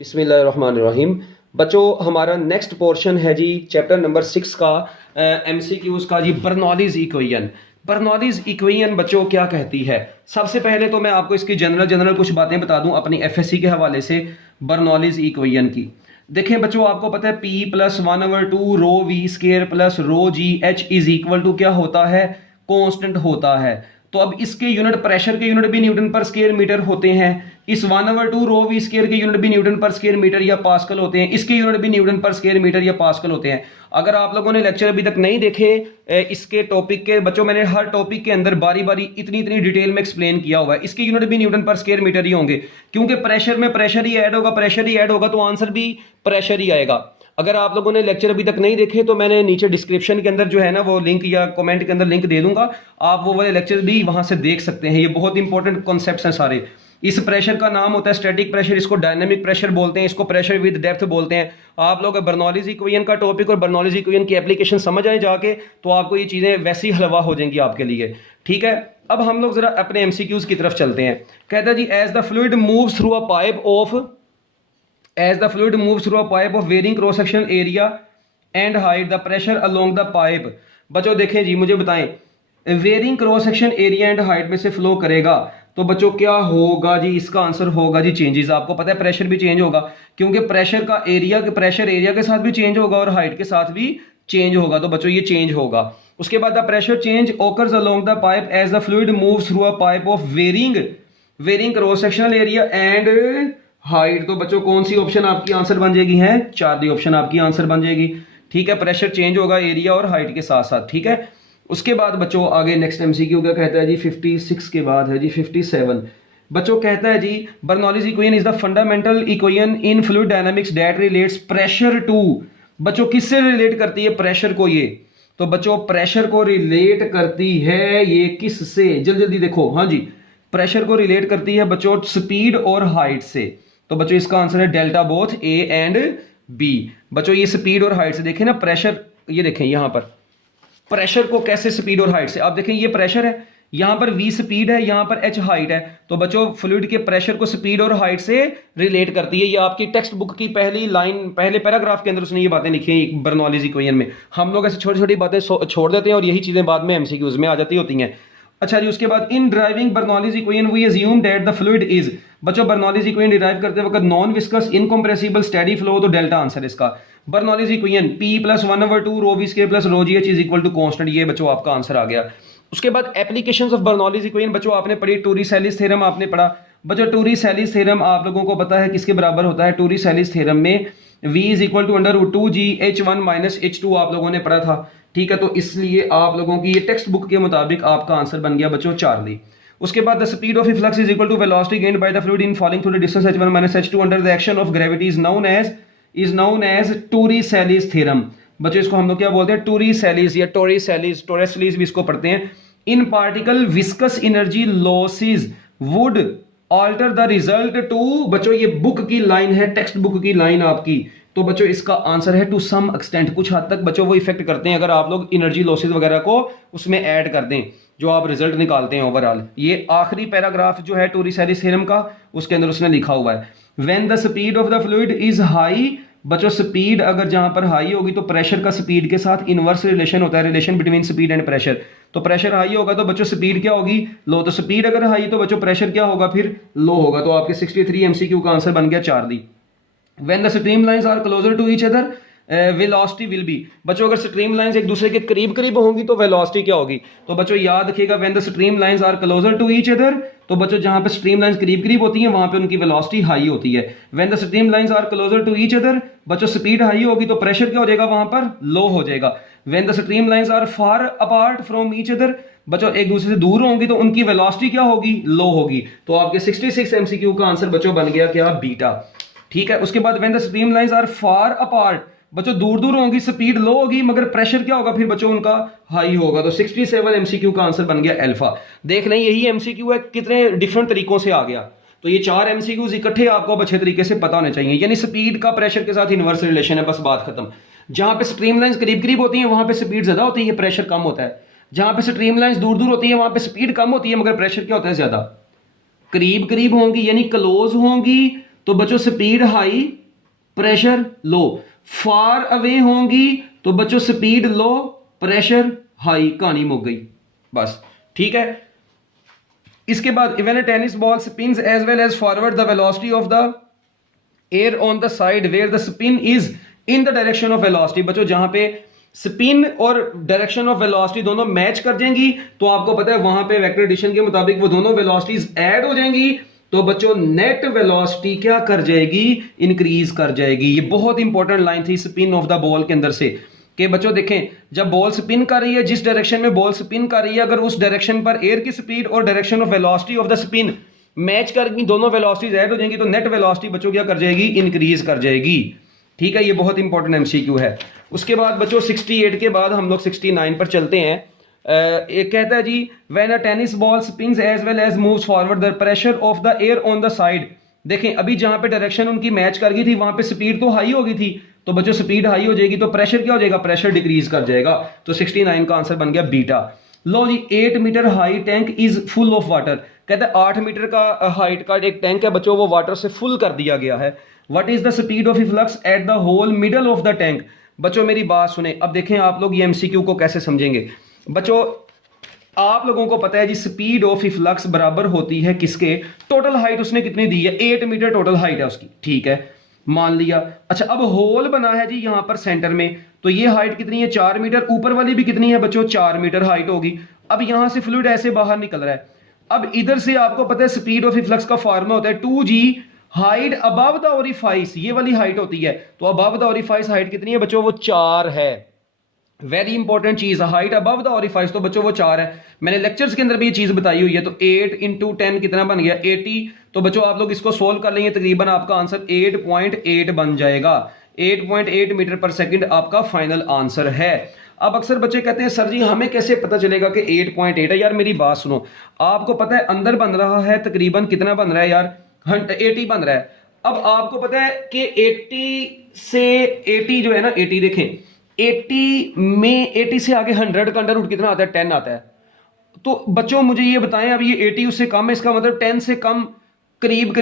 बिस्मिल्लाहिर्रहमानिर्रहीम। बच्चों, हमारा नेक्स्ट पोर्शन है जी चैप्टर नंबर 6 का एमसीक्यूज का जी बर्नौलीज इक्वेशन। बर्नौलीज इक्वेशन बच्चों क्या कहती है? सबसे पहले तो मैं आपको इसकी जनरल कुछ बातें बता दूं अपनी एफएससी के हवाले से बर्नौलीज इक्वेशन की। देखें बच्चों, आपको पता है P plus 1/2 rho v square plus rho g h is equal to क्या होता है? कांस्टेंट होता है। तो अब इसके यूनिट प्रेशर के यूनिट भी न्यूटन पर स्क्वायर मीटर होते हैं। इस 1/2 रो वी स्क्वायर के यूनिट भी न्यूटन पर स्क्वायर मीटर या पास्कल होते हैं। इसके यूनिट भी न्यूटन पर स्क्वायर मीटर या पास्कल होते हैं। अगर आप लोगों ने लेक्चर अभी तक नहीं देखे इसके टॉपिक के बच्चों, मैंने हर टॉपिक के अंदर बारी बारी इतनी डिटेल में एक्सप्लेन किया हुआ है। इसके यूनिट भी न्यूटन पर स्क्वायर मीटर ही होंगे, क्योंकि प्रेशर में प्रेशर ही ऐड होगा तो आंसर भी प्रेशर ही आएगा। अगर आप लोगों ने लेक्चर अभी तक नहीं देखे तो मैंने नीचे डिस्क्रिप्शन के अंदर जो है ना वो लिंक या कमेंट के अंदर लिंक दे दूंगा, आप वो वाले लेक्चर भी वहां से देख सकते हैं। ये बहुत इंपॉर्टेंट कॉन्सेप्ट्स हैं सारे। इस प्रेशर का नाम होता है स्टैटिक प्रेशर, इसको डायनामिक प्रेशर बोलते हैं, इसको प्रेशर विद डेप्थ बोलते हैं। आप लोग बर्नौलीज इक्वेशन का टॉपिक और बर्नौलीज इक्वेशन की एप्लीकेशन समझ आए जाके तो आपको ये चीजें वैसी हलवा हो जाएंगी आपके लिए। ठीक है, अब हम लोग जरा अपने एमसीक्यूज की तरफ चलते हैं। कहता है जी as the fluid moves through a pipe of varying cross sectional area and height the pressure along the pipe. बच्चों देखें जी, मुझे बताएं, varying cross section area and height में से फ्लो करेगा तो बच्चों क्या होगा जी? इसका आंसर होगा जी चेंजेस। आपको पता है प्रेशर भी चेंज होगा, क्योंकि प्रेशर एरिया के साथ भी चेंज होगा और हाइट के साथ भी चेंज होगा। तो बच्चों ये चेंज होगा। उसके बाद the pressure change occurs along the pipe as the fluid moves through a pipe of varying cross sectional area and height. तो बच्चों कौन सी ऑप्शन आपकी आंसर बन जाएगी? है 4 ऑप्शन आपकी आंसर बन जाएगी। ठीक है, प्रेशर चेंज होगा एरिया और हाइट के साथ साथ। ठीक है, उसके बाद बच्चों आगे नेक्स्ट एमसीक्यू क्या कहता है जी? 56 के बाद है जी 57। बच्चों कहता है जी Bernoulli's equation is the fundamental equation in fluid dynamics that relates pressure to. बच्चों किससे रिलेट करती है प्रेशर को? ये तो बच्चों प्रेशर को रिलेट करती है ये किससे? जल्दी देखो। हाँ जी, प्रेशर को रिलेट करती है बच्चों स्पीड और हाइट से। तो बच्चों इसका आंसर है delta both A and B. बच्चों ये स्पीड और हाइट से देखें ना प्रेशर, ये देखें यहां पर प्रेशर को कैसे स्पीड और हाइट से। आप देखें ये प्रेशर है, यहां पर v स्पीड है, यहां पर h हाइट है। तो बच्चों फ्लूइड के प्रेशर को स्पीड और हाइट से रिलेट करती है। ये आपकी टेक्स्ट बुक की पहली लाइन, पहले पैराग्राफ के अंदर उसने ये बातें लिखी हैं बर्नौलीज इक्वेशन में। हम लोग ऐसे छोटी छोटी बातें छोड़ देते हैं और यही चीजें बाद में एमसीक्यूज में आ जाती होती हैं। अच्छा जी, उसके बाद in deriving Bernoulli's equation we assume that the fluid is. बच्चों बर्नौलीज इक्वेशन डिराइव करते वक्त non viscous incompressible steady flow. तो डेल्टा आंसर इसका। Bernoulli's equation P plus 1/2 rho v square plus rho g h is equal to constant. ये बच्चों आपका answer आ गया। उसके बाद एप्लीकेशंस ऑफ बर्नौलीज इक्वेशन बच्चों आपने पढ़ी, टोरी-सेलिस थ्योरम आपने पढ़ा। बच्चों टोरी-सेलिस थ्योरम आप लोगों को पता है किसके बराबर होता है? टोरी-सेलिस थ्योरम में v is equal to √2 g h1 minus h2 आप लोगों ने पढ़ा था। ठीक है, तो इसलिए आप लोगों की ये टेक्स्ट बुक के मुताबिक आपका आंसर बन गया बच्चों चार्ली। उसके बाद the speed of flux is equal to velocity gained by the fluid in falling through the distance h1 minus h2 under the action of gravity is known as Torricelli's theorem. बच्चों इसको हम लोग क्या बोलते हैं? टोरी-सेलिस या टोरेसलिस भी इसको पढ़ते हैं। In particle viscous energy losses would alter the result to. बच्चों ये बुक की लाइन है, टेक्स्ट बुक की लाइन आपकी। तो बच्चों इसका आंसर है टू सम एक्सटेंट। कुछ हद तक बच्चों वो इफेक्ट करते हैं अगर आप लोग एनर्जी लॉसेस वगैरह को उसमें ऐड कर दें जो आप रिजल्ट निकालते हैं ओवरऑल। ये आखिरी पैराग्राफ जो है टोरी-सेलिस थ्योरम का, उसके अंदर उसने लिखा हुआ है when the speed of the fluid is high. बच्चों स्पीड अगर जहां पर हाई होगी तो प्रेशर का स्पीड के साथ इनवर्स रिलेशन होता है, relation between speed and pressure. तो प्रेशर हाई होगा तो बच्चों स्पीड क्या होगी? लो। तो स्पीड अगर हाई तो बच्चों प्रेशर क्या होगा? फिर लो होगा। तो आपके 63 एमसीक्यू का आंसर बन गया Charlie. When the streamlines are closer to each other, velocity will be। बच्चों अगर स्ट्रीम लाइंस एक दूसरे के करीब होंगी तो वेलोसिटी क्या होगी? तो बच्चों याद रखिएगा when the streamlines are closer to each other, तो बच्चों जहां पे स्ट्रीम लाइंस करीब होती हैं वहां पे उनकी वेलोसिटी हाई होती है। when the streamlines are closer to each other, बच्चों स्पीड हाई होगी तो प्रेशर क्या हो जाएगा? वहां पर लो हो जाएगा। when the streamlines are far apart from each other, बच्चों एक दूसरे से दूर होंगी तो उनकी वेलोसिटी क्या होगी? लो होगी। तो आपके 66 एमसीक्यू का आंसर बच्चों बन गया क्या? बीटा। ठीक है, उसके बाद when the stream lines are far apart, बच्चों दूर होंगी, स्पीड लो होगी, मगर प्रेशर क्या होगा? फिर बच्चों उनका हाई होगा। तो 67 एमसीक्यू का आंसर बन गया अल्फा। देख लें यही एमसीक्यू है, कितने डिफरेंट तरीकों से आ गया। तो ये 4 एमसीक्यूज इकट्ठे आपको अच्छे तरीके से पता होने चाहिए। यानी स्पीड का प्रेशर के साथ इनवर्स रिलेशन है, बस बात खत्म। जहां पे स्ट्रीम लाइंस करीब होती हैं वहां पे स्पीड ज्यादा होती है, प्रेशर कम होता है। जहां पे स्ट्रीम लाइंस दूर होती है वहां पे स्पीड कम होती है मगर प्रेशर क्या होता है? ज्यादा। करीब होंगी यानी क्लोज होंगी तो बच्चों speed high pressure low, far away होंगी तो बच्चों स्पीड लो प्रेशर हाई, कहानी मुक गई बस। ठीक है, इसके बाद when a tennis ball spins as well as forward the velocity of the air on the side where the spin is in the direction of velocity. बच्चों जहां पे स्पिन और डायरेक्शन ऑफ वेलोसिटी दोनों मैच कर जाएंगी तो आपको पता है वहां पे वेक्टर एडिशन के मुताबिक वो दोनों वेलोसिटीज ऐड हो जाएंगी, तो बच्चों नेट वेलोसिटी क्या कर जाएगी, इंक्रीज कर जाएगी। ये बहुत इंपॉर्टेंट लाइन थी स्पिन ऑफ द बॉल के अंदर से कि बच्चों देखें जब बॉल स्पिन कर रही है, जिस डायरेक्शन में बॉल स्पिन कर रही है, अगर उस डायरेक्शन पर एयर की स्पीड और direction of velocity of the spin match करके दोनों वेलोसिटीज ऐड हो जाएंगी तो नेट वेलोसिटी बच्चों क्या कर जाएगी, इंक्रीज कर जाएगी। ठीक है, ये बहुत इंपॉर्टेंट एमसीक्यू है। उसके बाद बच्चों 68 के बाद हम लोग 69 पर चलते हैं। एक कहता है जी when a tennis ball spins as well as moves forward the pressure of the air on the side. देखें अभी जहां पे डायरेक्शन उनकी मैच कर गई थी वहां पे स्पीड तो हाई हो गई थी, तो बच्चों स्पीड हाई हो जाएगी तो प्रेशर क्या हो जाएगा, प्रेशर डिक्रीज कर जाएगा। तो 69 का आंसर बन गया बीटा। लो जी 8 metre high tank is full of water. कहते हैं 8 मीटर का हाइट का एक टैंक है बच्चों, वो वाटर से फुल कर दिया गया है। What is the speed of flux at the hole middle of the tank. बच्चों मेरी बात सुने, अब देखें आप लोग ये एमसीक्यू को कैसे समझेंगे। बच्चों आप लोगों को पता है जी स्पीड ऑफ फ्लक्स बराबर होती है किसके, टोटल हाइट उसने कितनी दी है, 8 मीटर टोटल हाइट है उसकी। ठीक है, मान लिया। अच्छा अब होल बना है जी यहां पर सेंटर में, तो ये हाइट कितनी है 4 मीटर, ऊपर वाली भी कितनी है बच्चों 4 मीटर हाइट होगी। अब यहां से फ्लूइड ऐसे बाहर निकल रहा है। अब इधर से आपको पता है स्पीड ऑफ फ्लक्स का फार्मूला होता है 2g height above the orifice, ये वाली हाइट होती है। तो अबव द ओरिफाइस हाइट कितनी है बच्चों, वो 4 है। वेरी इंपॉर्टेंट चीज, हाइट अबव द ओरिफाइस, तो बच्चों वो 4 है। मैंने लेक्चर्स के अंदर भी ये चीज बताई हुई है। तो 8 इंटू 10 कितना बन गया 80। तो बच्चों आप लोग इसको सोल्व कर लेंगे, तकरीबन आपका आंसर 8.8 बन जाएगा। 8.8 मीटर पर सेकंड आपका फाइनल आंसर है। अब अक्सर बच्चे कहते हैं सर जी हमें कैसे पता चलेगा कि 8.8 है। यार मेरी बात सुनो, आपको पता है अंदर बन रहा है तकरीबन कितना बन रहा है यार, 80 बन रहा है। अब आपको पता है कि 80 से 80 जो है ना 80 देखें 80 में 80 से आगे 100 का अंडर रूट कितना आता है, 10 आता है। तो बच्चों मुझे ये बताएं, अब ये 80 उससे कम है, इसका मतलब 10 से कम, करीब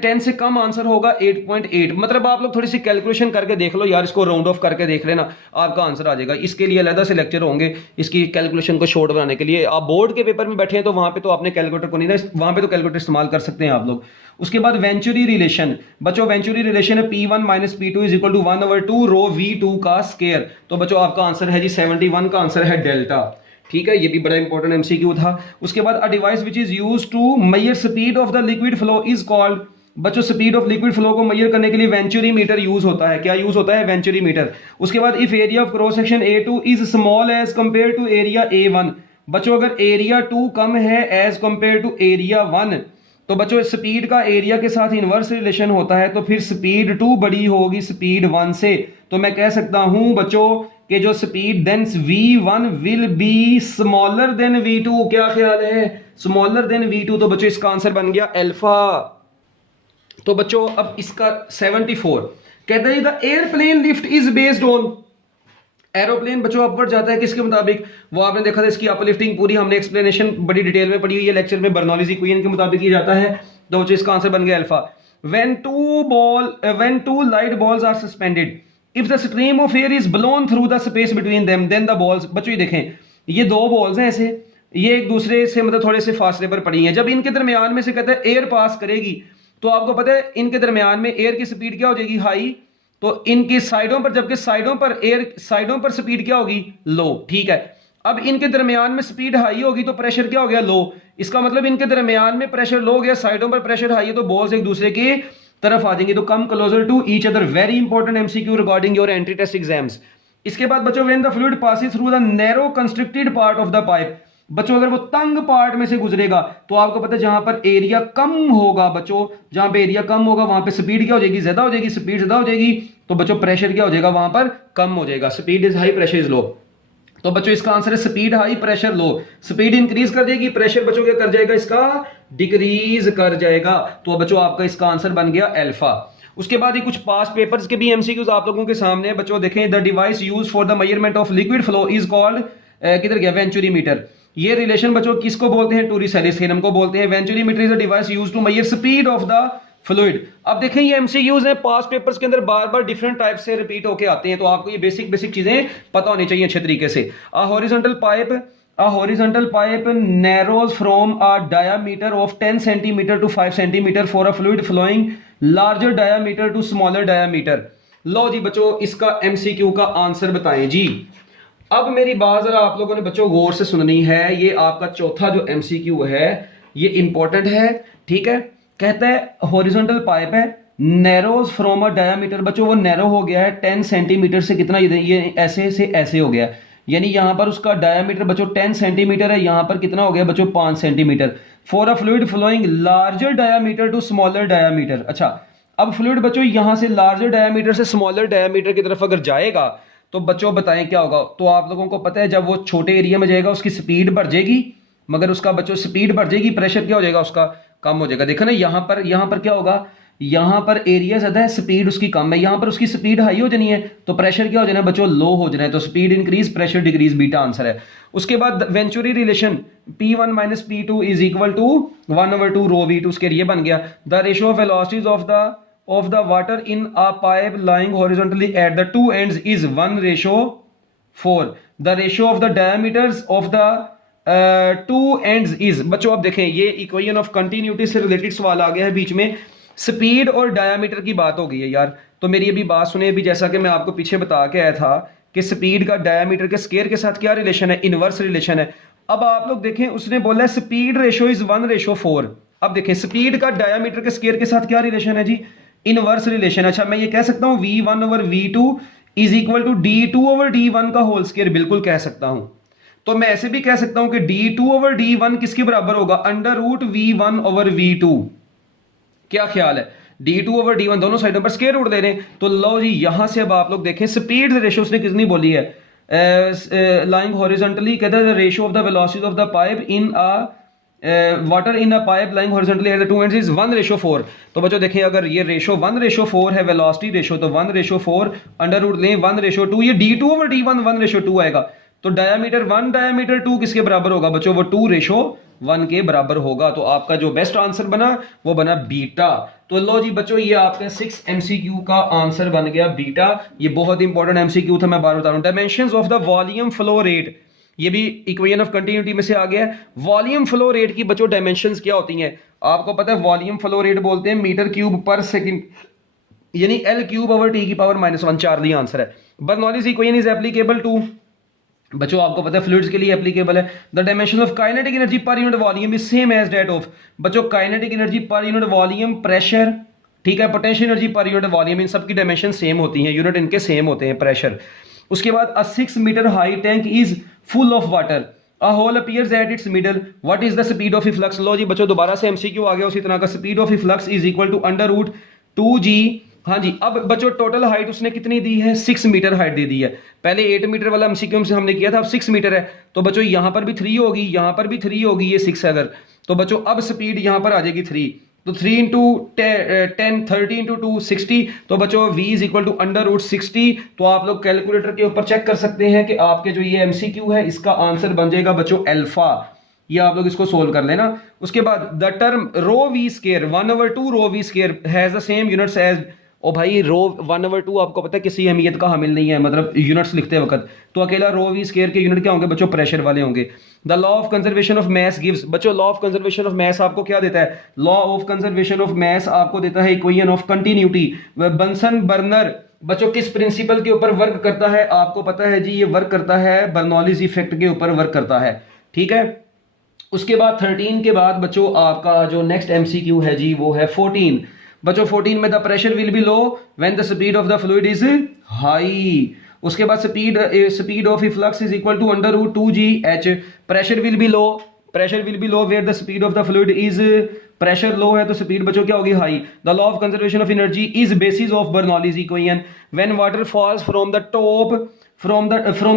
10 से कम आंसर होगा 8.8। मतलब आप लोग थोड़ी सी कैलकुलेशन करके देख लो यार, इसको राउंड ऑफ करके देख लेना, आपका आंसर आ जाएगा। इसके लिए अलग से लेक्चर होंगे इसकी कैलकुलेशन को शॉर्ट बनाने के लिए। आप बोर्ड के पेपर में बैठे हैं तो वहां पे तो आपने कैलकुलेटर को नहीं ना, वहां पे तो कैलकुलेटर इस्तेमाल कर सकते हैं आप लोग। उसके बाद वेंचुरी रिलेशन, बच्चों वेंचुरी रिलेशन है P1 minus P2 is equal to 1/2 rho V2 का स्केयर। तो बच्चों आपका आंसर है जी 71 का आंसर है डेल्टा। ठीक है, ये भी बड़ा इंपॉर्टेंट एमसीक्यू था। उसके बाद a device which is used to measure speed of the liquid flow is called. बच्चों स्पीड ऑफ लिक्विड फ्लो को मेजर करने के लिए वेंचुरी मीटर यूज होता है। क्या यूज होता है, वेंचुरी मीटर। उसके बाद if area of cross section A2 is small as compare to area A1। बच्चों अगर एरिया 2 कम है एज कंपेयर टू एरिया 1 तो बच्चों स्पीड का एरिया के साथ इनवर्स रिलेशन होता है, तो फिर स्पीड 2 बड़ी होगी स्पीड 1 से। तो मैं कह सकता हूं बच्चों कि जो speed then V1 will be smaller than V2। क्या ख्याल है, स्मॉलर देन V2। तो बच्चों इसका आंसर बन गया अल्फा। तो बच्चों अब इसका 74 कहता है the airplane lift is based on. Aeroplane बच्चों अपवर्ड जाता है किसके मुताबिक, वो आपने देखा था इसकी अपलिफ्टिंग पूरी हमने एक्सप्लेनेशन बड़ी डिटेल में पढ़ी हुई है लेक्चर में, बर्नौलीज इक्वेशन के मुताबिक ही जाता है। तो बच्चों इसका आंसर बन गया alpha. When two light balls are suspended if the stream of air is blown through the space between them then the balls. बच्चों ये देखें ये दो बॉल्स हैं ऐसे, ये एक दूसरे से मतलब थोड़े से फासले पर पड़ी हैं। जब इनके दरमियान में से कहते हैं एयर पास करेगी तो आपको पता है इनके दरमियान में एयर की स्पीड क्या हो जाएगी, हाई। तो इनकी साइडों पर, जबकि साइडों पर एयर साइडों पर स्पीड क्या होगी, लो। ठीक है, अब इनके दरमियान में स्पीड हाई होगी तो प्रेशर क्या हो गया, लो। इसका मतलब इनके दरमियान में प्रेशर लो हो गया, साइडों पर प्रेशर हाई है, तो बॉल्स एक दूसरे की तरफ आ जाएंगे, तो come closer to each other. Very important MCQ regarding your entry test exams. इसके बाद बच्चों when the fluid passes through the narrow constricted part of the pipe. बच्चों अगर वो तंग पार्ट में से गुजरेगा तो आपको पता है जहां पर एरिया कम होगा, बच्चों जहां पे एरिया कम होगा वहां पे स्पीड क्या हो जाएगी, ज्यादा हो जाएगी। स्पीड ज्यादा हो जाएगी तो बच्चों प्रेशर क्या हो जाएगा, वहां पर कम हो जाएगा। Speed is high pressure is low. तो बच्चों इसका आंसर है speed high pressure low. Speed increase कर जाएगी, प्रेशर बच्चों क्या कर जाएगा, इसका डिक्रीज कर जाएगा। तो बच्चों आपका इसका आंसर बन गया अल्फा। उसके बाद ये कुछ पास्ट पेपर्स के भी एमसीक्यूज आप लोगों के सामने है। बच्चों देखें the device used for the measurement of liquid flow is called, किधर गया, वेंचुरी मीटर। ये रिलेशन बच्चों किसको बोलते हैं, टोरिसेलिस थ्योरम को बोलते हैं। Venturi meter is a device used to measure speed of the fluid. अब देखें ये एमसीक्यूज हैं, पास्ट पेपर्स के अंदर बार बार डिफरेंट टाइप से रिपीट होके आते हैं, तो आपको ये बेसिक बेसिक चीजें पता होनी चाहिए अच्छे तरीके से। A horizontal pipe narrows from a diameter of 10 centimetre to 5 centimetre for a fluid flowing larger diameter to smaller diameter. लो जी बच्चों, इसका एमसीक्यू का आंसर बताएं जी। अब मेरी बात जरा आप लोगों ने बच्चों गौर से सुननी है, ये आपका चौथा जो एमसीक्यू है ये इंपॉर्टेंट है, ठीक है। कहता है हॉरिजॉन्टल पाइप है, नैरोज फ्रॉम अ डायामीटर, बच्चों वो नैरो हो गया है 10 सेंटीमीटर से, कितना ये ऐसे से ऐसे हो गया, यानी यहां पर उसका डायामीटर बच्चों 10 सेंटीमीटर है, यहां पर कितना हो गया बच्चों 5 centimetre. For a fluid flowing larger diameter to smaller diameter. अच्छा, अब फ्लूइड बच्चों यहां से लार्जर डायामीटर से स्मॉलर डायामीटर की तरफ अगर जाएगा तो बच्चों बताएं क्या होगा। तो आप लोगों को पता है जब वो छोटे एरिया में जाएगा उसकी स्पीड बढ़ जाएगी, मगर उसका बच्चों स्पीड बढ़ जाएगी, प्रेशर क्या हो जाएगा उसका कम हो जाएगा। देखो ना यहां पर क्या होगा, यहां पर एरिया ज्यादा है, स्पीड उसकी कम है, यहां पर उसकी स्पीड हाई हो जानी है तो प्रेशर क्या हो जाना है बच्चों लो हो जाना है, तो speed increase pressure decrease, beta answer है। उसके बाद Venturi relation P1 minus P2 is equal to 1/2 rho V2, उसके लिए बन गया the ratio of velocities of the water in a pipe lying horizontally at the two ends is 1:4। the ratio of the diameters of the two ends is, बच्चों अब देखें ये equation of continuity से related सवाल आ गया है बीच में, speed और डायामीटर की बात हो गई है यार। तो मेरी अभी बात सुने, अभी जैसा कि मैं आपको पीछे बता के आया था कि स्पीड का डायामीटर के स्केयर के साथ क्या रिलेशन है, इनवर्स रिलेशन है। अब आप लोग देखें उसने बोला है स्पीड रेशियो इज 1:4। अब देखें स्पीड का डायामीटर के स्केयर के साथ क्या रिलेशन है जी, इनवर्स रिलेशन। अच्छा, मैं ये कह सकता हूं V1/V2 is equal to D2/D1 का होल स्केयर, बिल्कुल कह सकता हूं। तो मैं ऐसे भी कह सकता हूं कि D2/D1 किसके बराबर होगा, √V1/V2। क्या ख्याल है, D2/D1 दोनों साइडों पर स्केयर रूट ले रहे हैं। तो लो जी यहां से अब आप लोग देखें स्पीड रेशियो उसने कितनी बोली है, लाइंग हॉरिजॉन्टली, कहता है the ratio of the velocity of the pipe in a water in a pipe lying horizontally at the two ends is 1:4। तो बच्चों देखें अगर ये रेशो 1:4 है वेलोसिटी रेशो, तो 1:4 अंडर रूट लें 1:2, ये D2/D1 1:2 आएगा। तो डायामीटर 1 डायामीटर 2 किसके बराबर होगा बच्चों, वो 2:1 के बराबर होगा। तो आपका जो बेस्ट आंसर बना वो बना बीटा। तो लो जी बच्चों ये आपका 6 MCQ का आंसर बन गया बीटा। ये बहुत इंपॉर्टेंट MCQ था, मैं बार बता रहा हूं। Dimensions of the volume flow rate, ये भी इक्वेशन ऑफ कंटिन्यूटी में से आ गया है। वॉल्यूम फ्लो रेट की बच्चों डायमेंशंस क्या होती हैं, आपको पता है वॉल्यूम फ्लो रेट बोलते हैं मीटर क्यूब पर सेकंड, यानी L3/T⁻⁻1 चार्ली आंसर है। Bernoulli's equation is applicable to, बच्चों आपको पता है फ्लूइड्स के लिए एप्लीकेबल है। The dimension of kinetic energy per unit volume is same as that of, बच्चों kinetic energy per unit volume, pressure, ठीक है, potential energy per unit volume, इन सब की डायमेंशन सेम होती हैं, यूनिट इनके सेम होते हैं, प्रेशर। उसके बाद a 6 metre high tank is full of water, a hole appears at its middle, what is the speed of flux. लो जी बच्चों दोबारा से एमसीक्यू आ गया उसी तरह का, speed of flux is equal to √2g। हाँ जी, अब बच्चों टोटल हाइट उसने कितनी दी है, 6 मीटर हाइट दे दी है। पहले 8 मीटर वाला एमसीक्यू से हमने किया था, अब 6 मीटर है। तो बच्चों यहां पर भी 3 होगी, यहां पर भी 3 होगी, ये 6 है अगर, तो बच्चों अब स्पीड यहां पर आ जाएगी 3, तो 3 इंटू 10 30 इंटू 2 60। तो बच्चों v इज इक्वल टू √60। तो आप लोग कैलकुलेटर के ऊपर चेक कर सकते हैं कि आपके जो ये एमसीक्यू है इसका आंसर बन जाएगा बच्चों अल्फा। ये आप लोग इसको सोल्व कर लेना। उसके बाद the term 𝜌v², 1/2 𝜌v² has the same units as, ओ भाई 𝜌 1/2 आपको पता है किसी अहमियत का हामिल नहीं है, मतलब यूनिट्स लिखते वक्त, तो अकेला 𝜌v² के यूनिट क्या होंगे बच्चों, प्रेशर वाले होंगे। The law of conservation of mass gives, बच्चों law of conservation of mass आपको क्या देता है, law of conservation of mass आपको देता है equation of continuity. Bunsen burner बच्चों किस प्रिंसिपल के ऊपर वर्क करता है, आपको पता है जी ये वर्क करता है बर्नौलीज इफेक्ट के ऊपर वर्क करता है, ठीक है। उसके बाद 13 के बाद बच्चों आपका जो नेक्स्ट एमसीक्यू है जी वो है 14। बच्चों 14 में the pressure will be low when the speed of the fluid is high. उसके बाद speed of flux is equal to √2gh। Pressure will be low where the speed of the fluid is, pressure low है तो speed बच्चों क्या होगी, high. The law of conservation of energy is basis of Bernoulli's equation. When water falls from the top from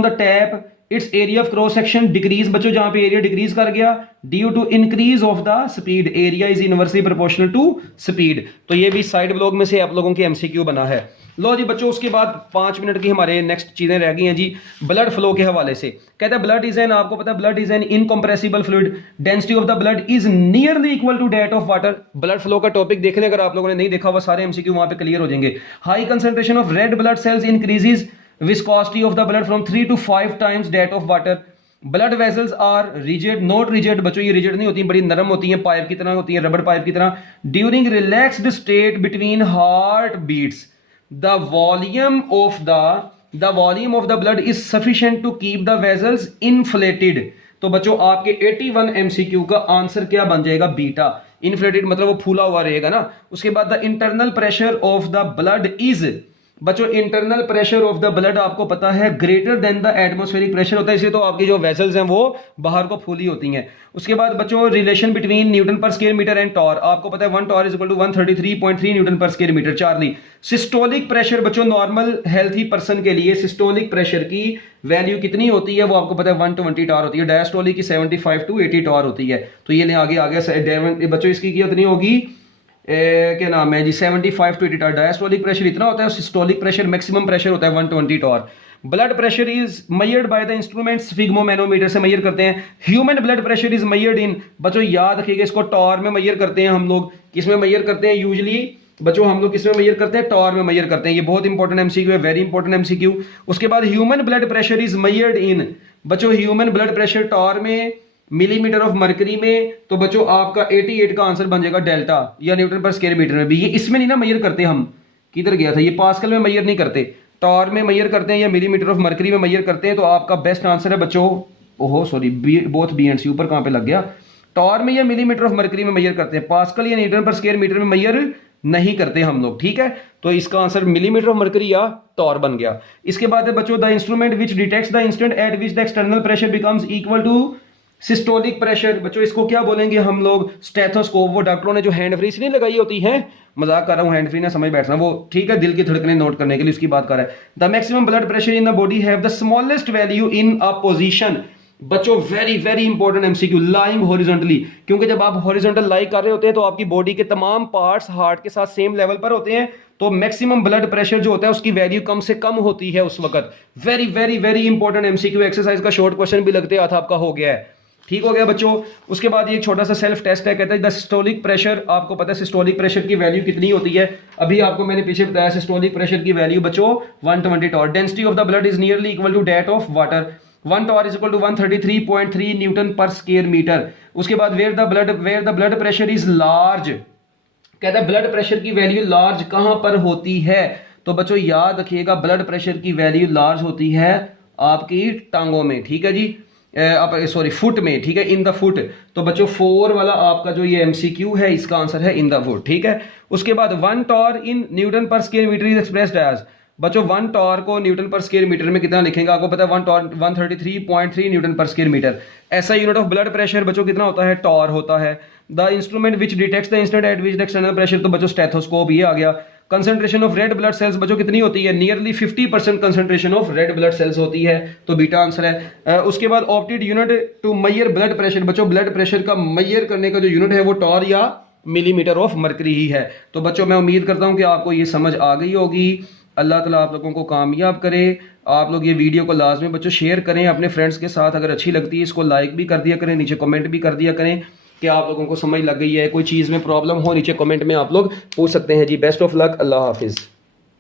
the tap its area of cross section decrease, बच्चों जहां पे area decrease कर गया due to increase of the speed, area is inversely proportional to speed. तो ये भी side blog में से आप लोगों के एमसीक्यू बना है। लो जी बच्चों, उसके बाद 5 मिनट की हमारे नेक्स्ट चीज़ें रह गई हैं जी ब्लड फ्लो के हवाले से। कहता है ब्लड इज एन, आपको पता है blood is an incompressible fluid, density of the blood is nearly equal to that of water. Blood flow का टॉपिक देख लें, अगर आप लोगों ने नहीं देखा हुआ सारे एमसीक्यू वहां पे क्लियर हो जाएंगे। High concentration of red blood cells increases viscosity of the blood from 3 to 5 times that of water. Blood vessels are rigid, not rigid बच्चों, ये रिजिड नहीं होती, बड़ी नरम होती हैं, पाइप की तरह होती है, रबड़ पाइप की तरह। During relaxed state between heart beats the volume of the blood is sufficient to keep the vessels inflated. तो बच्चों आपके 81 एमसीक्यू का आंसर क्या बन जाएगा? बीटा। इन्फ्लेटेड मतलब वो फूला हुआ रहेगा ना। उसके बाद the internal pressure of the blood is, बच्चों internal pressure of the blood आपको पता है greater than the atmospheric pressure होता है, इसलिए तो आपकी जो वेसल्स हैं वो बाहर को फूली होती हैं। उसके बाद बच्चों relation between newton per square metre and torr, आपको पता है 1 torr is equal to 133.3 newton per square metre. चार्ली सिस्टोलिक प्रेशर बच्चों नॉर्मल हेल्थी पर्सन के लिए सिस्टोलिक प्रेशर की वैल्यू कितनी होती है? वो आपको पता है 120 टॉर होती है। डायस्टोलिक की 75 to 80 टॉर होती है। तो ये ले आगे बच्चों इसकी कितनी होगी? क्या नाम है जी? 75 to 80 टॉर। डायस्टोलिक प्रेशर इतना होता है, सिस्टोलिक प्रेशर मैक्सिमम प्रेशर होता है 120 torr. Blood pressure is measured by the instrument sphygmomanometer से मेजर करते हैं। Human blood pressure is measured in, बच्चों याद रखिएगा इसको, टॉर में मेजर करते हैं हम लोग। किसमें मेजर करते हैं? यूजुअली बच्चों हम लोग किसमें मेजर करते हैं? टॉर में मेजर करते हैं। ये बहुत इंपॉर्टेंट एमसीक्यू है, वेरी इंपॉर्टेंट एमसीक्यू। उसके बाद human blood pressure is measured in, बच्चों ह्यूमन ब्लड प्रेशर टॉर में, मिलीमीटर ऑफ मर्करी में। तो बच्चों आपका 88 का आंसर बन जाएगा डेल्टा, या न्यूटन पर स्क्वायर मीटर में भी। ये इसमें नहीं ना मेजर करते हम, किधर गया था ये? पास्कल में मेजर नहीं करते, टॉर में मेजर करते हैं या मिलीमीटर ऑफ मर्करी में मेजर करते हैं। तो आपका बेस्ट आंसर है बच्चों, ओहो सॉरी, बोथ बी एंड सी, ऊपर कहां पे लग गया? टॉर में या मिलीमीटर ऑफ मर्करी में मेजर करते हैं, पास्कल या न्यूटन पर स्क्वायर मीटर में मेजर नहीं करते हम लोग, ठीक है। तो इसका आंसर मिलीमीटर ऑफ मर्करी या टॉर बन गया। इसके बाद है बच्चों the instrument which detects the instant at which the external pressure becomes equal to systolic pressure, बच्चों इसको क्या बोलेंगे हम लोग? स्टेथोस्कोप। वो डॉक्टरों ने जो हैंड फ्री नहीं लगाई होती है, मजाक कर रहा हूं, हैंड फ्री ना समझ बैठना, वो ठीक है दिल की धड़कनें नोट करने के लिए उसकी बात कर रहा है। The maximum blood pressure in the body have the smallest value in a position, बच्चों very very important MCQ, lying horizontally. क्योंकि जब आप हॉरिजॉन्टल लाई कर रहे होते हैं तो आपकी बॉडी के तमाम पार्ट्स हार्ट के साथ सेम लेवल पर होते हैं, तो मैक्सिमम ब्लड प्रेशर जो होता है उसकी वैल्यू कम से कम होती है उस वक्त। Very very very important MCQ, exercise का शॉर्ट क्वेश्चन भी लगते हाथ आपका हो गया है, ठीक हो गया बच्चों। उसके बाद ये एक छोटा सा सेल्फ टेस्ट है, कहता है द सिस्टोलिक प्रेशर, आपको पता है सिस्टोलिक प्रेशर की वैल्यू कितनी होती है? अभी आपको मैंने पीछे बताया सिस्टोलिक प्रेशर की वैल्यू बच्चों 120 torr. Density of the blood is nearly equal to that of water, 1 torr is equal to 133.3 newton per square metre. उसके बाद where the blood pressure is large, कहता है ब्लड प्रेशर की value large कहां पर होती है? तो बच्चों याद रखिएगा ब्लड प्रेशर की वैल्यू लार्ज होती है आपकी टांगों में, ठीक है जी, सॉरी फुट में, ठीक है, इन द फुट। तो बच्चों 4 वाला आपका जो ये एमसीक्यू है इसका आंसर है इन द फुट, ठीक है। उसके बाद 1 torr in newton per square metre is expressed as, बच्चों 1 टॉर को न्यूटन पर स्क्वायर मीटर में कितना लिखेंगे? आपको पता है 1 torr 133.3 newton per square metre. ऐसा यूनिट ऑफ ब्लड प्रेशर बच्चों कितना होता है? टॉर होता है। The instrument which detects the instant at which the external pressure, तो बच्चों स्टेथोस्कोप, ये आ गया। Concentration of red blood cells बच्चों कितनी होती है? Nearly 50% concentration of red blood cells होती है, तो बीटा आंसर है। उसके बाद opted unit to measure blood pressure, बच्चों ब्लड प्रेशर का मेजर करने का जो यूनिट है वो टॉर या मिलीमीटर ऑफ मर्करी ही है। तो बच्चों मैं उम्मीद करता हूं कि आपको ये समझ आ गई होगी। अल्लाह ताला आप लोगों को कामयाब करे। आप लोग ये वीडियो को लाजमी बच्चों शेयर करें अपने फ्रेंड्स के साथ, अगर अच्छी लगती है इसको लाइक भी कर दिया करें, नीचे कमेंट भी कर दिया करें कि आप लोगों को समझ लग गई है। कोई चीज़ में प्रॉब्लम हो नीचे कमेंट में आप लोग पूछ सकते हैं जी। बेस्ट ऑफ लक, अल्लाह हाफिज़।